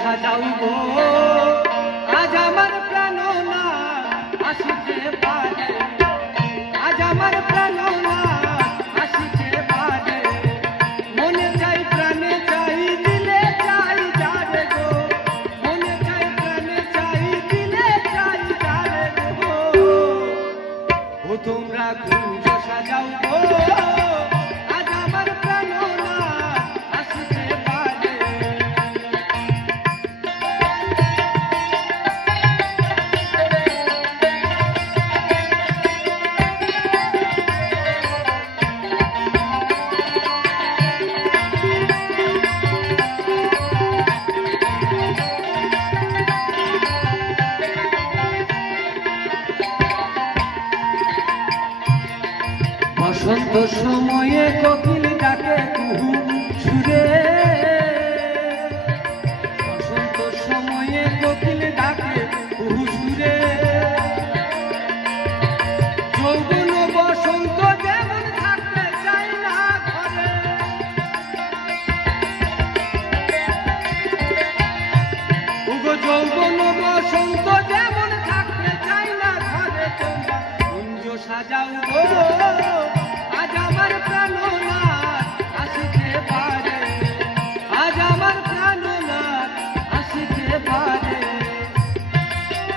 সাজাও গো আজ আমার প্রাণনা আসিতে পারে আজ আমার প্রাণনা আসিতে পারে মনে চাই প্রাণে চাই দিলে চাই যারে গো মনে চাই প্রাণে চাই দিলে চাই যারে গো ও তোমরা কুঞ্জ সাজাও গো আজ আমার প্রাণনা আসিতে পারে বসন্ত সময়ে কোকিল ডাকে কুহু সুরে বসন্ত সময়ে কোকিল ডাকে কুহু সুরে যৌবন বসন্ত যেমন থাকতে চাই না ঘরে ওগো যৌবন বসন্ত যেমন থাকতে চাই না ঘরে তোমরা কুঞ্জ সাজাও গো